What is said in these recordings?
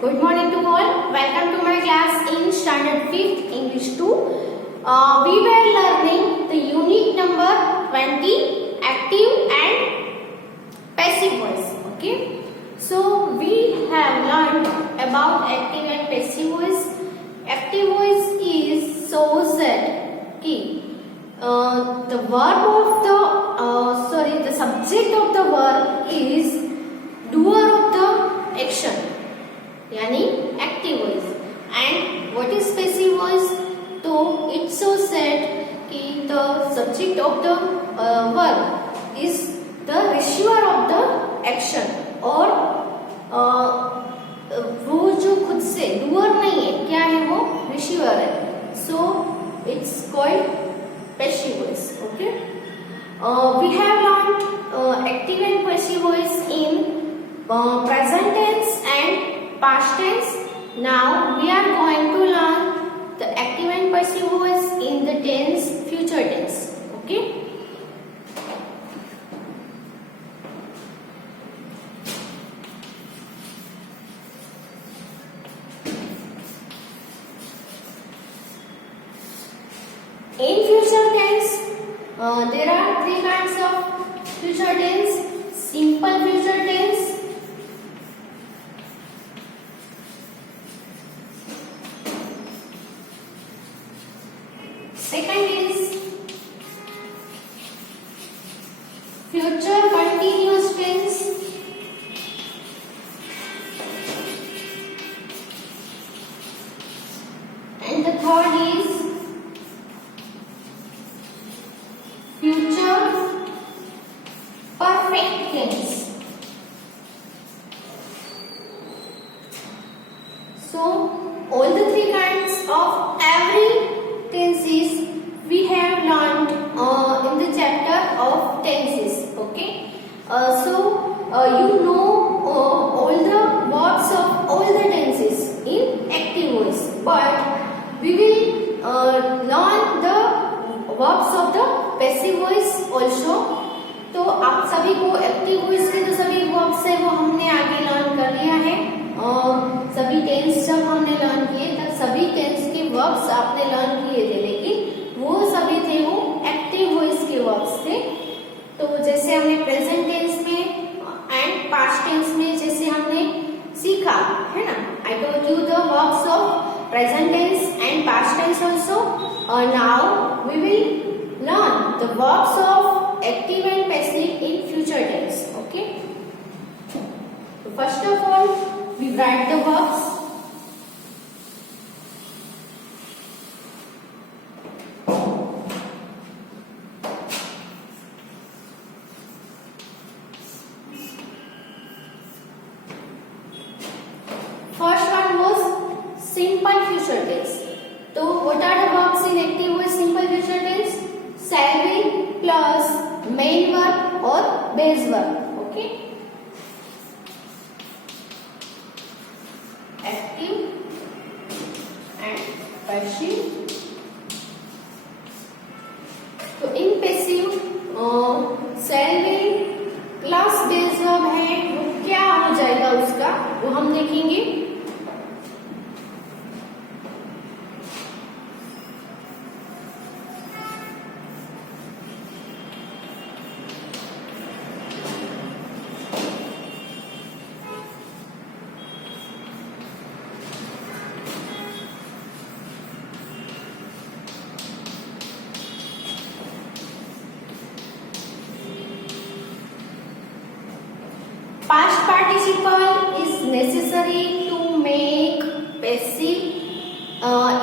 Good morning to all. Welcome to my class in Standard 5th English 2. We were learning the unit number 20, active and passive voice. Okay. So we have learned about active and passive voice. Active voice is so that the verb of the subject of the verb is doer of the action, यानी active voice. And what is passive voice? तो it show set कि the subject of the verb is the receiver of the action, और वो जो खुद से doer नहीं है, क्या है वो? रिसीवर है. So it's called passive voice. Okay, we have learned active and passive voice in present tense and past tense. Now we are going to learn the active and passive voice in the tense, future tense. Okay. In future tense, there are three kinds of future tense: simple future tense, second is future continuous tense, and the third is future perfect tense. So all the three kinds of every tenses we have learned in the chapter of tenses. Okay, you know all the verbs of all the tenses in active voice, but we will learn the verbs of the passive voice also. तो आप सभी को active voice के जो सभी verbs है वो हमने आगे लर्न कर लिया है, और सभी टेंस जब हमने लर्न किए तब सभी टेंस के वर्ब्स आपने लर्न किए थे, लेकिन वो सभी थे वो एक्टिव वॉइस के वर्ब्स थे. तो जैसे हमने प्रेजेंट टेंस में एंड पास्ट टेंस में जैसे हमने सीखा है ना, I told you the verbs of present tense and past tense also. Now we will learn the verbs of active and passive in future tense. Okay, so first of all we write the verbs. First one was simple future tense. So what are the verbs in active voice simple future tense? Shall be plus main verb or base verb. Okay, active and passive. तो in passive shall be plus base verb है, वो क्या हो जाएगा उसका वो हम देखेंगे. Past participle is necessary to make passive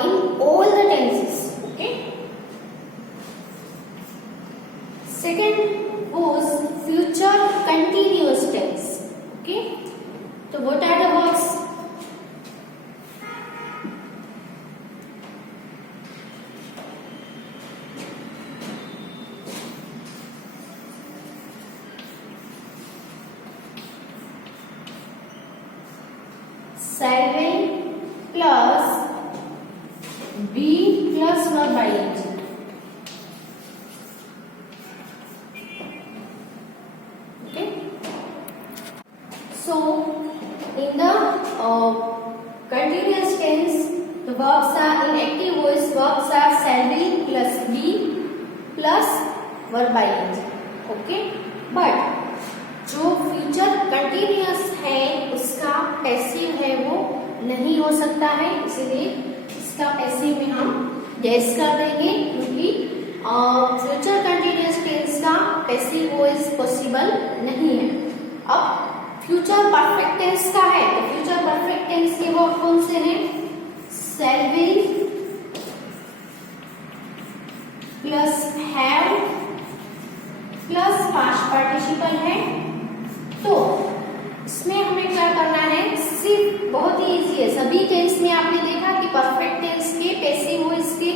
in all the tenses. Okay. Second was future continuous tense. Okay. So what are the verbs? Shall be plus be plus verb by ing. Okay. So in the continuous tense, the verbs are in active voice, verbs are shall be plus be plus verb ing. Okay, but जो future continuous है उसका passive है वो नहीं हो सकता है, इसलिए इसका पैसिव में हम यस कर देंगे, क्योंकि फ्यूचर कंटिन्यूअस टेंस का पैसिव वॉइस पॉसिबल नहीं है। अब फ्यूचर परफेक्ट टेंस का है, तो फ्यूचर परफेक्ट टेंस के वर्ब कौन से हैं? शैल will plus have plus past participle है। तो इसमें हमें क्या करना है, सिर्फ बहुत ही इजी है। सभी टेंस में आपने देखा कि परफेक्ट टेंस के पैसिव वॉइस के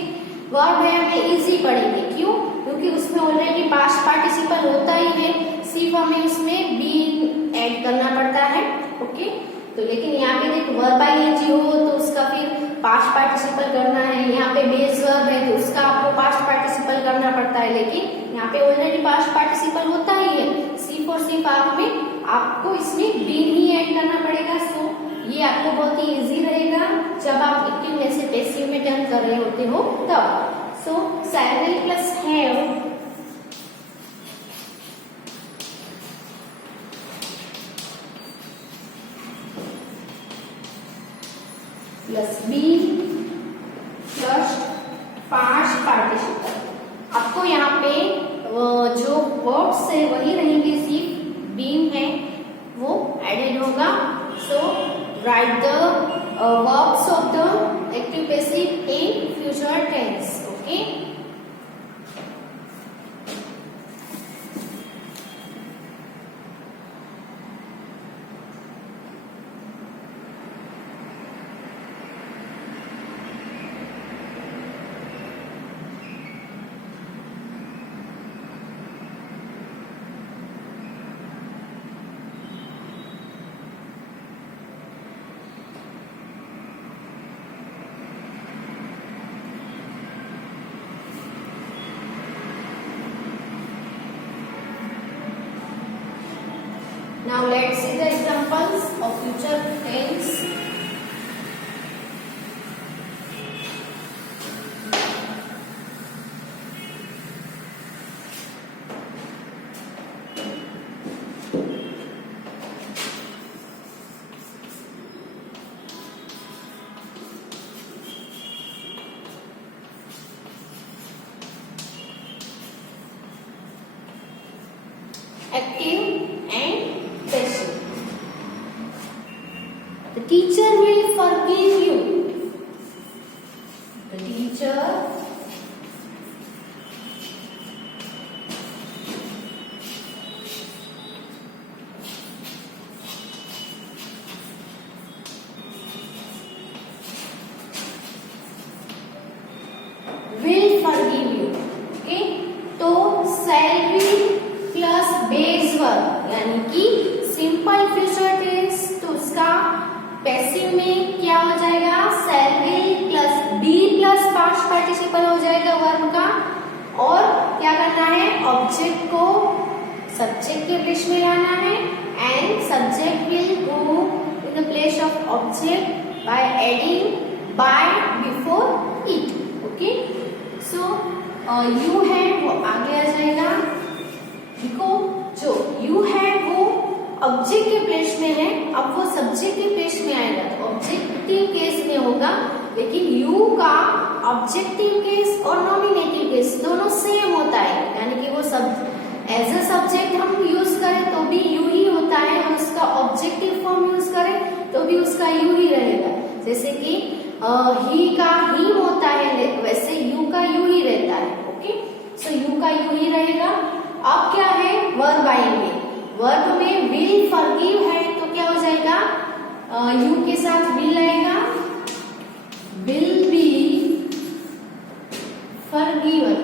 वर्ब है हमें इजी पड़ेंगे। क्यों? क्योंकि उसमें ऑलरेडी पास्ट पार्टिसिपल होता ही है, सिर्फ हमें उसमें बीइंग ऐड करना पड़ता है। ओके, तो लेकिन यहाँ पे देखो वर्ब आईएनजी हो तो उसका फिर पास्ट पार्टिसिपल करना है, यहाँ पे बेस वर्ब है तो उसका आपको पास्ट पार्टिसिपल करना पड़ता है, लेकिन यहाँ पे ऑलरेडी पास्ट पार्टिसिपल होता ही है, सिर्फ और सिर्फ आपको इसमें बीइंग ही ऐड करना पड़ेगा। सो ये आपको बहुत ही इजी रहेगा जब आप एक्टिव में से पैसिव में टर्न कर रहे होते हो तब। So shall will plus have plus be plus past participle. आपको यहाँ पे जो वर्ड्स है वही रहेंगे, सिर्फ बीइंग है वो एडेड होगा। So write the verbs of the active passive in future tense. Okay. Now let's see the examples of future tense. Active and passive. The teacher will forgive you. The teacher will forgive you. Okay, तो shall will plus base verb यानी कि simple future tense, तो उसका passive में क्या हो जाएगा? Shall will plus be plus past participle हो जाएगा वर्ब का, और क्या करना है? ऑब्जेक्ट को सब्जेक्ट के प्लेस में लाना है, and subject will go in the place of object by adding by before it. Okay, so you है वो आगे आ जाएगा। देखो जो यू है वो ऑब्जेक्ट के प्लेस में है, अब वो सब्जेक्ट के प्लेस में आएगा तो ऑब्जेक्टिव केस में होगा, लेकिन यू का ऑब्जेक्टिव केस और नॉमिनेटिव केस दोनों सेम होता है, यानी कि वो सब एज अ सब्जेक्ट हम यूज करें तो भी यू ही होता है, और उसका ऑब्जेक्टिव फॉर्म यूज करें तो भी उसका यू ही रहेगा। जैसे कि ही का ही होता है, वैसे यू का यू ही रहता है। ओके, सो यू का यू ही रहेगा। अब क्या है? वर्ब आएंगे। वर्ब में विल फॉरगिव है तो क्या हो जाएगा? यू के साथ विल आएगा, विल बी फॉरगिवन।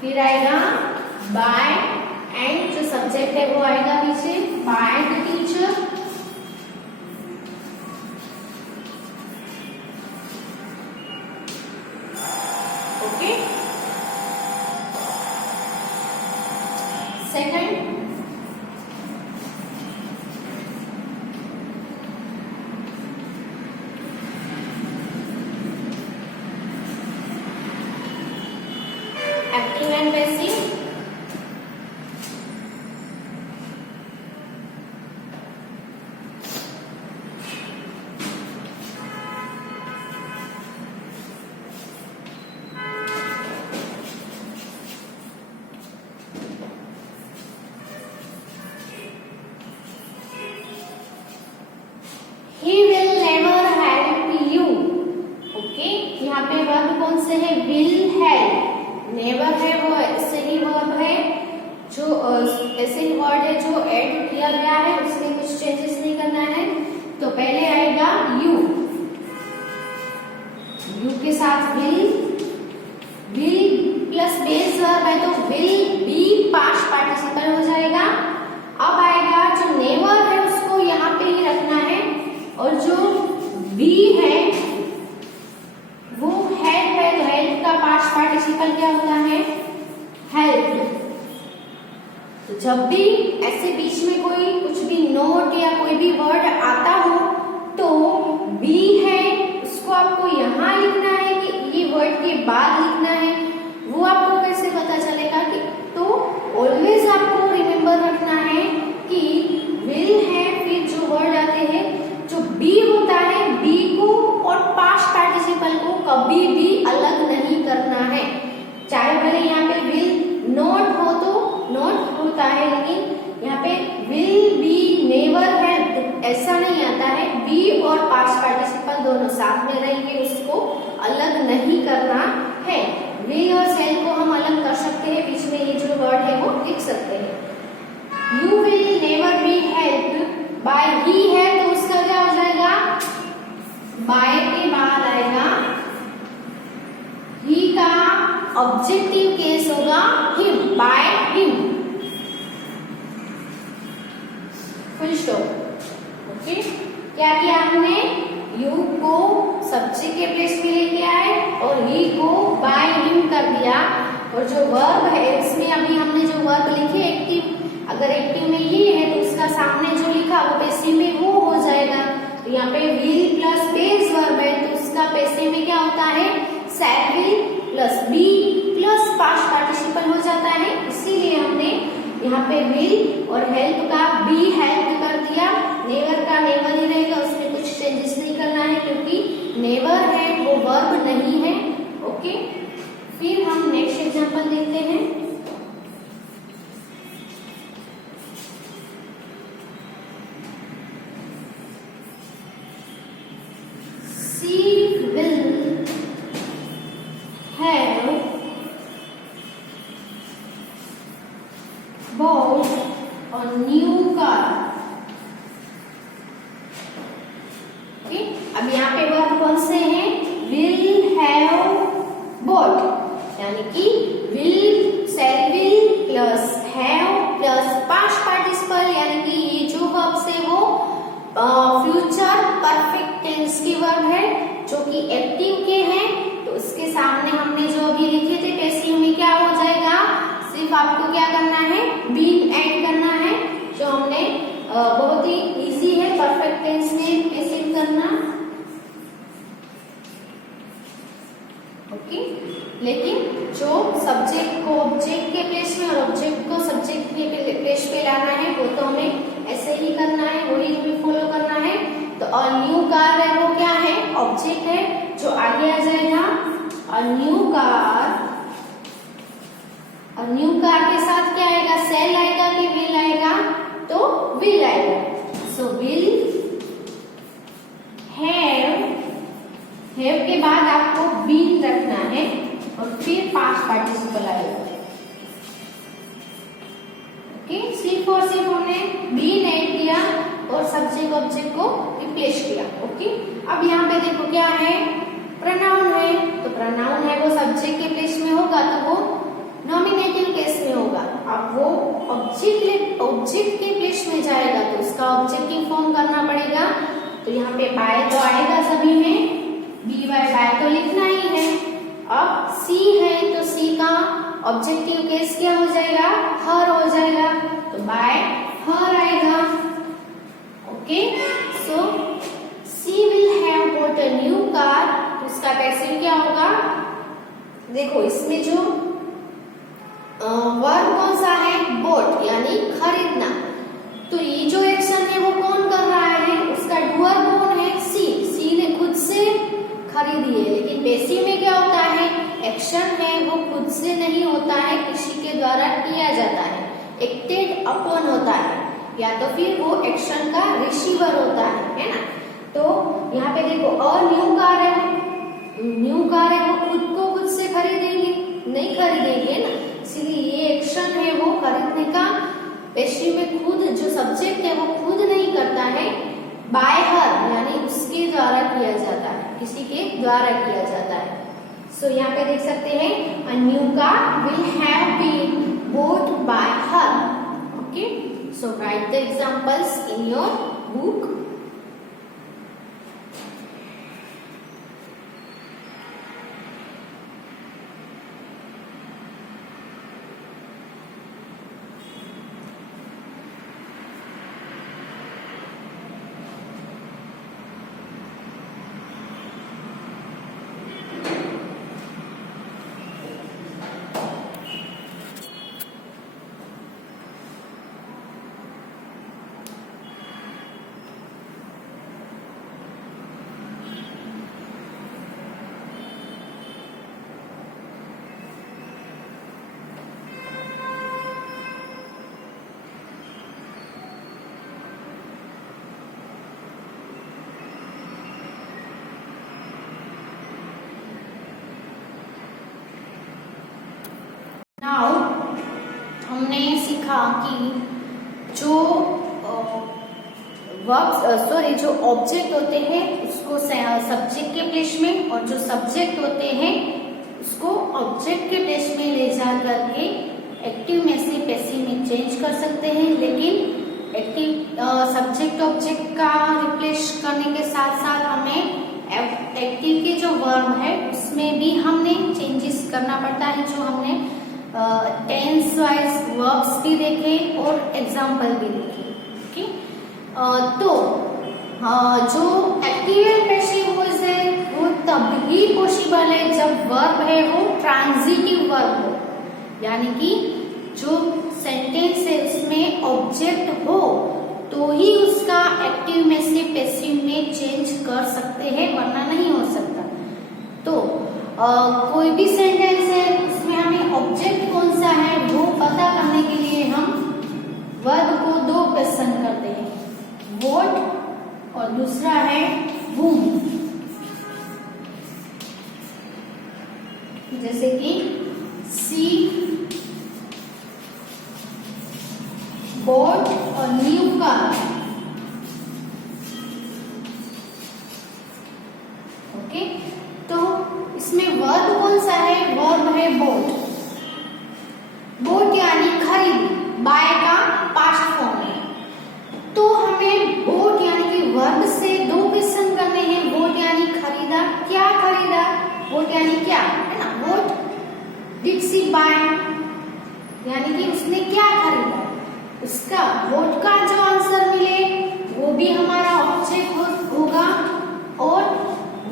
फिर आएगा बाय, एंड जो सब्जेक्ट है वो आएगा पीछे, by the teacher. Second active and passive, He will never help you. Okay, यहाँ पे वर्ब कौन से है? will help. नेवर है वो ऐसे ही वर्ब है, जो ऐसे ही वर्ड है जो ऐड किया गया है, उसमें कुछ चेंजेस नहीं करना है। तो पहले आएगा यू, यू के साथ will प्लस बेस वर्ब है तो will बी पास्ट पार्टिसिपल हो जाएगा। अब आएगा जो नेवर है उसको यहाँ पे ही रखना है, और जो बी है वो हेल्प है, तो हेल्प का पास्ट पार्टिसिपल क्या होता है? हेल्प। तो जब भी ऐसे बीच में कोई कुछ भी नोट या कोई भी वर्ड आता हो तो बी है उसको आपको यहाँ लिखना है कि ये वर्ड के बाद लिखना है। वो आपको कैसे पता चलेगा कि, तो ऑलवेज आपको रिमेम्बर रखना है कि विल है, फिर जो वर्ड आते हैं जो बी होता है, बी को और पास्ट पार्टिसिपल को कभी भी अलग नहीं करना है। चाहे भले यहाँ पे विल नॉट हो तो नॉट होता है, लेकिन यहाँ पे विल बी नेवर हेल्प ऐसा नहीं आता है। बी और पास्ट पार्टिसिपल दोनों साथ में रहेंगे, उसको अलग नहीं करना है। विल और सेल को हम अलग कर सकते हैं, बीच में ये जो वर्ड है वो लिख सकते हैं। You will never be help by he है तो उसका क्या हो जाएगा? बाय के बाद आएगा ही का ऑब्जेक्टिव केस होगा him, by him, full stop. Okay, क्या किया हमने? यू को सब्जेक्ट के प्लेस में लेके आए और ही को बाय हिम कर दिया। और जो वर्ब है इसमें अभी हमने जो वर्ब लिखे एक्टिव, अगर एक्टिव में ये है तो उसका सामने जो लिखा वो पैसिव में वो हो जाएगा। तो यहाँ पे विल प्लस बेस वर्ब है तो उसका पैसिव में क्या होता है? Shall will plus be plus past participle हो जाता है। इसीलिए हमने यहाँ पे विल और हेल्प का बी हेल्प कर दिया। नेवर का नेवर ही रहेगा, उसमें कुछ चेंजेस नहीं करना है क्योंकि नेवर है वो वर्ब नहीं है। ओके, फिर हम नेक्स्ट एग्जांपल देखते हैं। She will have bought a new car. Okay, अब यहाँ पे वर्ब कौन से हैं? will have bought, यानी कि will, shall will plus have plus past participle, यानी कि ये जो वर्ब से वो फ्यूचर परफेक्ट टेंस की वर्ब है जो कि एक्टिव के हैं। तो उसके सामने हमने जो अभी लिखे थे पैसिव में क्या हो जाएगा? सिर्फ आपको क्या करना है? बीन ऐड करना है, जो हमने बहुत ही इजी है परफेक्ट टेंस में पैसिव करना। ओके, लेकिन जो सब्जेक्ट को ऑब्जेक्ट के प्लेस में और ऑब्जेक्ट को सब्जेक्ट के प्लेस पे लाना है वो तो हमें ऐसे ही करना है, वही हमें फॉलो करना है। तो अ न्यू कार है वो क्या है? ऑब्जेक्ट है जो आगे आ जाएगा। अ न्यू कार के साथ क्या आएगा? सेल आएगा कि विल आएगा? तो विल आएगा। सो विल हैव के बाद आपको बीन रखना है और फिर पास्ट पार्टिसिपल आएगा। ओके, सिर्फ और सिर्फ हमने बीन ऐड किया और सब्जेक्ट ऑब्जेक्ट को रिप्लेस किया। ओके, अब यहाँ पे देखो क्या है? प्रोनाउन है, तो प्रोनाउन है वो सब्जेक्ट के प्लेस में होगा तो वो नॉमिनेटिव केस में होगा। अब वो ऑब्जेक्ट के प्लेस में जाएगा तो उसका ऑब्जेक्टिव फॉर्म करना पड़ेगा। तो यहाँ पे बाय तो आएगा सभी में, बी बाय तो लिखना ही है। अब सी है तो सी का ऑब्जेक्टिव केस क्या हो जाएगा? हर हो जाएगा। जाएगा तो बाय हर आएगा। Okay, so she will have bought a new car, उसका पैसिव क्या होगा? देखो इसमें जो वर्ब कौन सा है? बॉट, यानी खरीदना। तो ये जो एक्शन है वो कौन कर रहा है? उसका डूअर कौन है? सी ने खुद से खरीदी है। लेकिन पैसिव में क्या होता है? एक्शन है वो खुद से नहीं होता है, किसी के द्वारा किया जाता है, एक्टेड अपॉन होता है, या तो फिर वो एक्शन का रिसीवर होता है ना। तो यहाँ पे देखो, और न्यू कार है वो खुद को खुद से खरीदेंगे? नहीं खरीदेंगे ना, इसलिए ये एक्शन है वो खरीदने का पैसिव में खुद जो सब्जेक्ट है वो खुद नहीं करता है, बाय हर यानी उसके द्वारा किया जाता है, किसी के द्वारा किया जाता है। सो यहाँ पे देख सकते हैं, a new car will have been bought by her. Okay, so write the examples in your book. Now हमने सीखा कि जो जो ऑब्जेक्ट होते हैं उसको सब्जेक्ट के प्लेस में, और जो सब्जेक्ट होते हैं उसको ऑब्जेक्ट के प्लेस में ले जा करके एक्टिव में से पैसिव में चेंज कर सकते हैं। लेकिन एक्टिव सब्जेक्ट ऑब्जेक्ट का रिप्लेस करने के साथ साथ हमें एक्टिव के जो वर्ब है उसमें भी हमने चेंजेस करना पड़ता है, जो हमने टेंस वाइज वर्ब्स भी देखे और एग्जाम्पल भी देखे। ओके, तो जो एक्टिव एंड पैसिव वॉइस है वो तब ही पॉसिबल है जब वर्ब है वो ट्रांजिटिव वर्ब हो, यानी कि जो सेंटेंस है उसमें ऑब्जेक्ट हो तो ही उसका एक्टिव में से पैसिव में चेंज कर सकते हैं, वरना नहीं हो सकता। तो कोई भी सेंटेंस है उसमें हमें ऑब्जेक्ट कौन सा है वो पता करने के लिए हम वर्ब को दो क्वेश्चन करते हैं, व्हाट और दूसरा है whom। जैसे कि सी bought a new car। Okay, तो इसमें वर्ब कौन सा है? वर्ब है bought। bought यानी खरीद, बाय का पास्ट फॉर्म है। तो हमें bought यानी कि वर्ब से दो क्वेश्चन करने हैं। bought यानी खरीदा, क्या खरीदा? bought यानी क्या, है ना। what did she buy यानी कि उसने क्या खरीदा, उसका what का जो आंसर मिले वो भी हमारा ऑब्जेक्ट होगा। और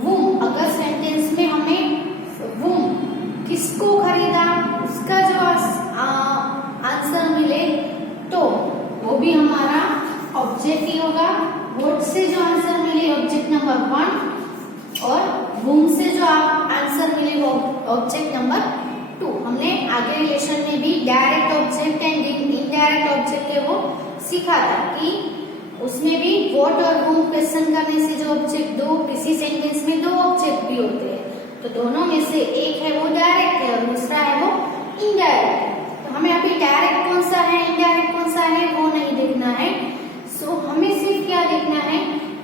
whom, अगर सेंटेंस में हमें whom किसको खरीदा उसका जो आंसर मिले तो वो भी हमारा ऑब्जेक्ट ही होगा। what से जो आंसर मिले ऑब्जेक्ट नंबर 1, और whom से जो आंसर मिले वो ऑब्जेक्ट नंबर 2। हमने आगे रिलेशन में भी direct object and indirect object है वो सीखा था कि उसमें भी what और whom क्वेश्चन करने से जो ऑब्जेक्ट दो, किसी सेंटेंस में दो ऑब्जेक्ट भी होते हैं, तो दोनों में से एक है वो डायरेक्ट है और दूसरा है वो इनडायरेक्ट है। तो हमें अभी डायरेक्ट कौन सा है, इनडायरेक्ट कौन सा है वो नहीं देखना है। सो हमें सिर्फ क्या देखना है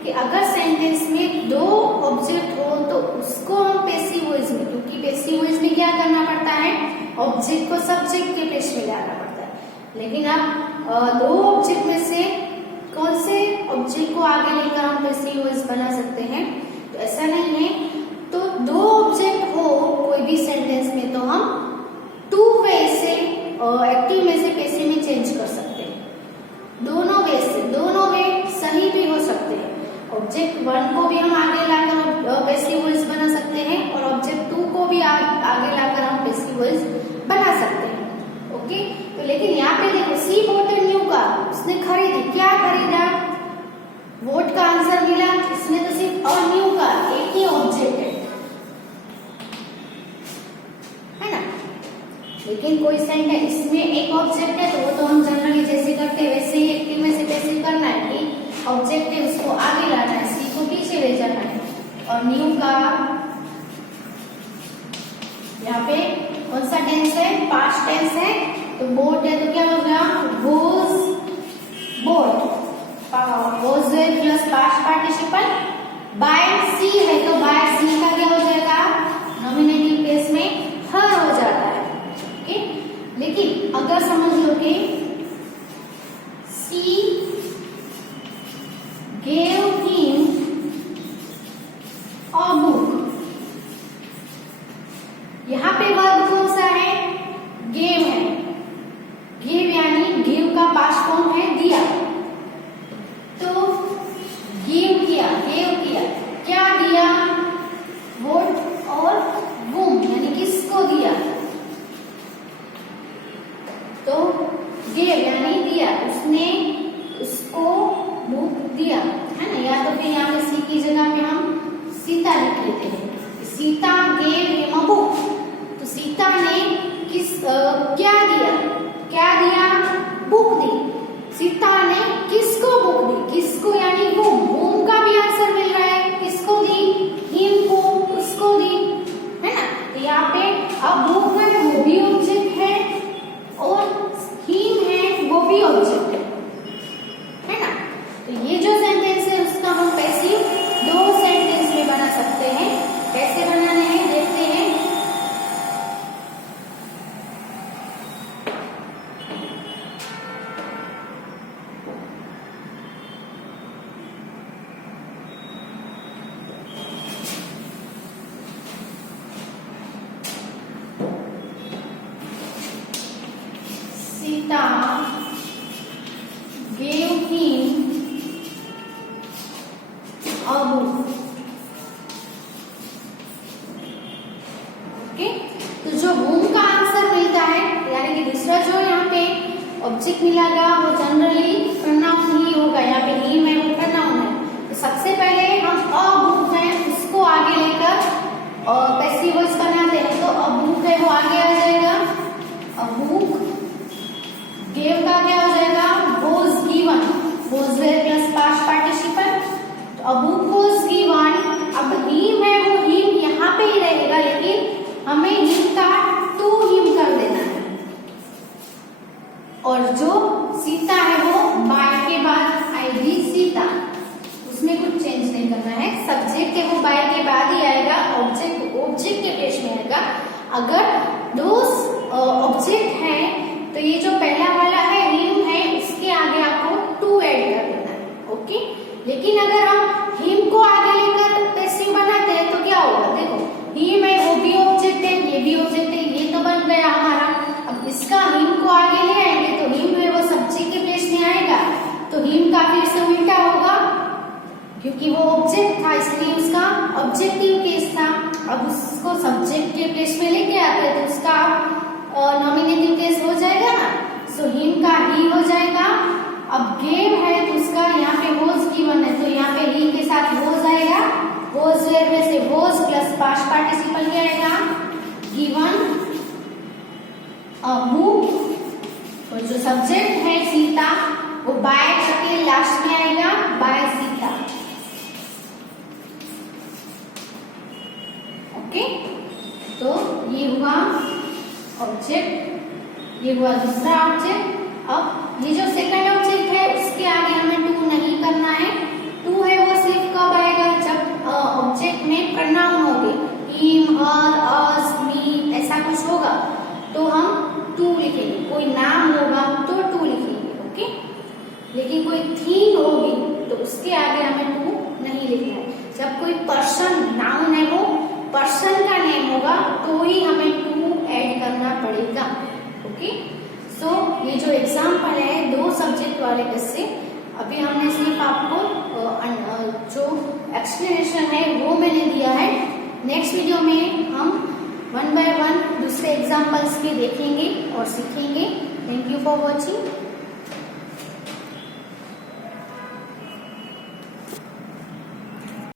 कि अगर सेंटेंस में दो ऑब्जेक्ट हो तो उसको हम पैसिव वॉइस में, क्योंकि पैसिव वॉइस में क्या करना पड़ता है, ऑब्जेक्ट को सब्जेक्ट के प्लेस में लाना पड़ता है। लेकिन अब दो ऑब्जेक्ट में से कौन से ऑब्जेक्ट को आगे लेकर हम पैसिव वॉइस बना सकते हैं, तो ऐसा नहीं है। तो दो ऑब्जेक्ट हो कोई भी सेंटेंस में तो हम टू वे से एक्टिव में से पैसिव में चेंज कर ऑब्जेक्ट 1 को भी हम आगे लाकर पैसिव वॉइस बना सकते हैं और ऑब्जेक्ट 2 को भी आगे लाकर हम पैसिव वॉइस बना सकते हैं। ओके, तो लेकिन यहाँ पे देखो सी वोट न्यू का उसने खरीदी, क्या खरीदा, वोट का आंसर मिला, इसमें तो सिर्फ और न्यू का एक ही ऑब्जेक्ट है ना। लेकिन कोई सेंटेंस इसमें एक ऑब्जेक्ट है तो वो तो हम जनरली जैसे करते हैं वैसे ही एक्टिव में से पैसिव करना है कि ऑब्जेक्ट है उसको आगे लाना है, सी को पीछे ले जाना है। और न्यू का यहाँ पे कौन सा टेंस है, पास्ट टेंस है, तो बोट है तो क्या होगा, was bought, was plus past participle, by सी है तो बाय सी का क्या हो जाएगा, नॉमिनेटिव केस में हर हो जाता है। ओके, लेकिन अगर समझ लो कि सी gave him a book, यहाँ पे वर्ब कौन सा है, gave है, give यानी give का पास्ट फॉर्म है दिया, तो give किया, gave किया, क्या दिया, what और whom यानी किसको दिया, तो gave यानी दिया, उसने उसको बुक दिया है ना। या तो फिर यहाँ पे सी की जगह पे हम सीता लिख लेते हैं, Sita gave him a book, तो सीता ने क्या दिया, बुक दी, सीता ने किसको बुक दी, किसको यानी whom का भी आंसर मिल रहा है, किसको दी, हिम को, उसको दी है ना। तो यहाँ पे अब बुक में वो भी ऑब्जेक्ट है और हिम है वो भी ऑब्जेक्ट है ना। तो ये जो सेंटेंस है उसका हम पैसिव दो सेंटेंस में बना सकते हैं। कैसे बनाने हैं देखते हैं। Sita gave him a book। Okay, तो जो whom का आंसर मिलता है यानी कि दूसरा जो यहाँ पे ऑब्जेक्ट मिलेगा वो जनरली प्रोनाउन ही होगा। यहाँ पे ही में वो प्रोनाउन है, तो सबसे पहले हम अ बुक है उसको आगे लेकर पैसिव वॉइस बनाते हैं, तो अ बुक है वो आगे आ जाएगा, अ बुक, गेव का क्या हो जाएगा, was given, was where plus past participle, तो अब बुक was given, अब हिम है वो हिम यहाँ पे ही रहेगा, लेकिन हमें हिम का टू हिम कर देना है, और जो सीता है वो बाय के बाद आएगी सीता, उसमें कुछ चेंज नहीं करना है। सब्जेक्ट है वो बाय के बाद ही आएगा, ऑब्जेक्ट के प्लेस में आएगा। अगर दो ऑब्जेक्ट है तो ये जो पहला वाला है हिम है इसके आगे आपको टू ऐड कर देना है। ओके, लेकिन अगर हम हिम को आगे लेकर पैसिव बनाते हैं तो क्या होगा, देखो हिम है वो भी ऑब्जेक्ट है, ये भी ऑब्जेक्ट है, ये तो बन गया हमारा। अब इसका हिम को आगे ले आएंगे तो हिम है वो सब्जेक्ट के प्लेस में आएगा, तो हिम का फिर से उल्टा होगा क्योंकि वो ऑब्जेक्ट था इसलिए उसका ऑब्जेक्टिव केस था। अब उसको सब्जेक्ट के प्लेस में लेके आते हैं तो उसका नॉमिनेटिव केस हो जाएगा ना, सो हिम का ही हो जाएगा। अब गेव है तो उसका यहाँ पे वॉज गिवन है तो यहाँ पे ही के साथ वॉज आएगा, वॉज में से वॉज प्लस पास्ट पार्टिसिपल क्या आएगा, गिवन अ बुक, और जो सब्जेक्ट है सीता वो बाय करके लास्ट में आएगा, बाय सीता। ओके, तो ये हुआ ऑब्जेक्ट, ये हुआ दूसरा ऑब्जेक्ट। अब ये जो सेकंड ऑब्जेक्ट है उसके आगे हमें टू नहीं करना है, टू है वो सिर्फ कब आएगा जब ऑब्जेक्ट में प्रोनाउन होंगे, हिम, हर, अस, मी ऐसा कुछ होगा तो हम टू लिखेंगे, कोई नाम होगा तो टू लिखेंगे। ओके, लेकिन कोई थीम होगी तो उसके आगे हमें टू नहीं लिखना है। जब कोई पर्सन नाउन है वो पर्सन का नेम होगा तो ही हमें टू ऐड करना पड़ेगा। ओके, सो ये जो एग्जाम्पल है दो सब्जेक्ट वाले, इससे अभी हमने सिर्फ आपको जो एक्सप्लेनेशन है वो मैंने दिया है। नेक्स्ट वीडियो में हम 1 by 1 दूसरे एग्जाम्पल्स भी देखेंगे और सीखेंगे। Thank you for watching.